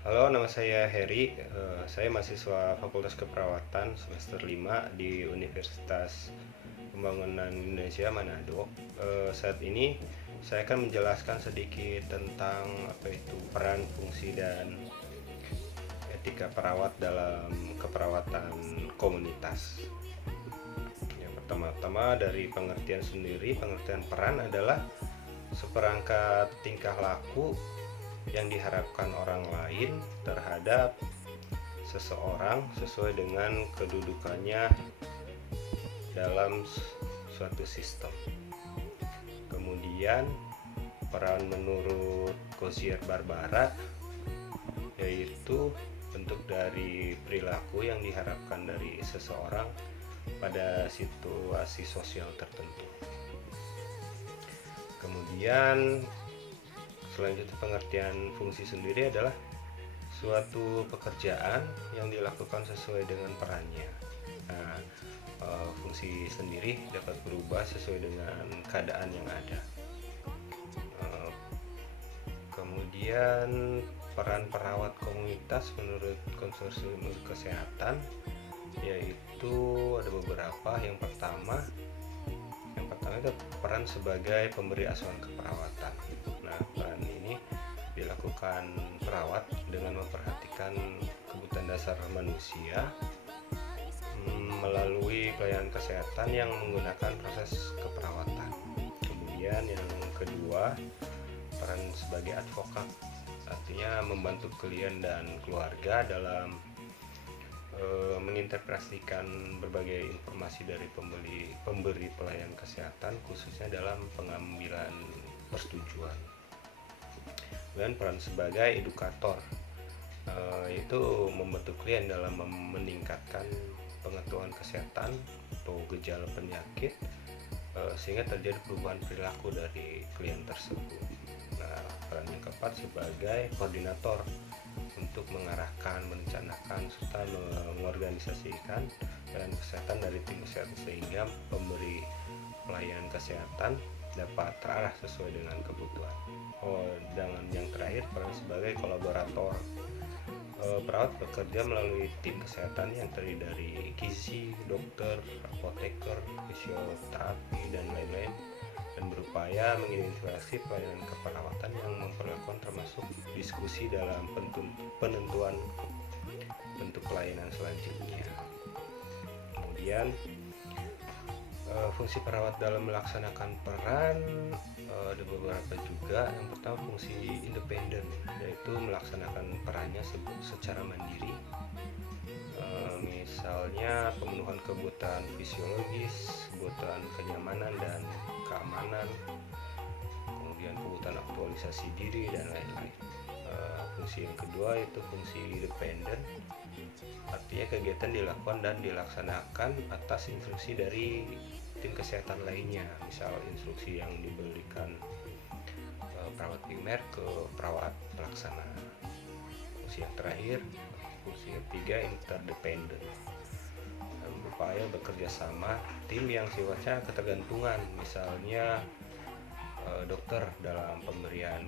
Halo, nama saya Heri. Saya mahasiswa Fakultas Keperawatan semester 5 di Universitas Pembangunan Indonesia Manado. Saat ini saya akan menjelaskan sedikit tentang apa itu peran, fungsi, dan etika perawat dalam keperawatan komunitas. Yang pertama-tama dari pengertian sendiri, pengertian peran adalah seperangkat tingkah laku yang diharapkan orang lain terhadap seseorang sesuai dengan kedudukannya dalam suatu sistem. Kemudian peran menurut Cossier Barbara yaitu bentuk dari perilaku yang diharapkan dari seseorang pada situasi sosial tertentu. Kemudian selanjutnya pengertian fungsi sendiri adalah suatu pekerjaan yang dilakukan sesuai dengan perannya. Nah, fungsi sendiri dapat berubah sesuai dengan keadaan yang ada. Kemudian peran perawat komunitas menurut konsorsium kesehatan yaitu ada beberapa. Yang pertama itu peran sebagai pemberi asuhan keperawatan. Nah, peran ini dilakukan perawat dengan memperhatikan kebutuhan dasar manusia melalui pelayanan kesehatan yang menggunakan proses keperawatan. Kemudian yang kedua, peran sebagai advokat, artinya membantu klien dan keluarga dalam menginterpretasikan berbagai informasi dari pemberi pelayanan kesehatan, khususnya dalam pengambilan persetujuan. Dan peran sebagai edukator, yaitu membantu klien dalam meningkatkan pengetahuan kesehatan atau gejala penyakit sehingga terjadi perubahan perilaku dari klien tersebut. Nah, peran yang keempat sebagai koordinator untuk mengarahkan, merencanakan, serta mengorganisasikan pelayanan kesehatan dari tim kesehatan sehingga pemberi pelayanan kesehatan dapat terarah sesuai dengan kebutuhan. Dan yang terakhir, peran sebagai kolaborator. Perawat bekerja melalui tim kesehatan yang terdiri dari gizi, dokter, apoteker, fisioterapi, dan lain-lain, dan berupaya mengidentifikasi pelayanan keperawatan yang memperlakukan termasuk diskusi dalam penentuan bentuk pelayanan selanjutnya. Kemudian fungsi perawat dalam melaksanakan peran ada beberapa juga. Yang pertama, fungsi independen, yaitu melaksanakan perannya secara mandiri, misalnya pemenuhan kebutuhan fisiologis, kebutuhan kenyamanan dan keamanan, kemudian kebutuhan aktualisasi diri, dan lain-lain. Fungsi yang kedua itu fungsi dependen, artinya kegiatan dilakukan dan dilaksanakan atas instruksi dari tim kesehatan lainnya, misal instruksi yang diberikan perawat primer ke perawat pelaksana. Fungsi yang terakhir, fungsi ketiga, interdependen, berupaya bekerja sama tim yang sifatnya ketergantungan, misalnya dokter dalam pemberian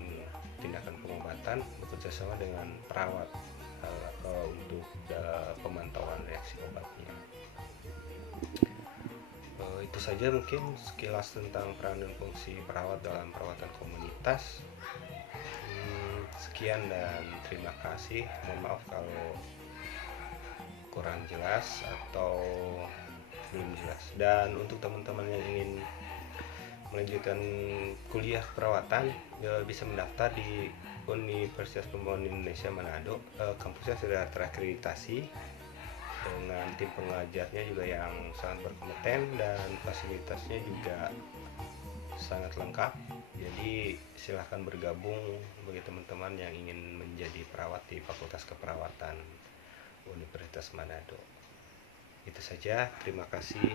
tindakan pengobatan bekerja sama dengan perawat untuk pemantauan reaksi obatnya. Itu saja mungkin sekilas tentang peran dan fungsi perawat dalam perawatan komunitas. Sekian dan terima kasih. Mohon maaf kalau kurang jelas atau belum jelas. Dan untuk teman-teman yang ingin melanjutkan kuliah perawatan, bisa mendaftar di Universitas Pembangunan Indonesia Manado. Kampusnya sudah terakreditasi dengan tim pengajarnya juga yang sangat berkompeten dan fasilitasnya juga sangat lengkap. Jadi silahkan bergabung bagi teman-teman yang ingin menjadi perawat di Fakultas Keperawatan Universitas Manado. Itu saja, terima kasih.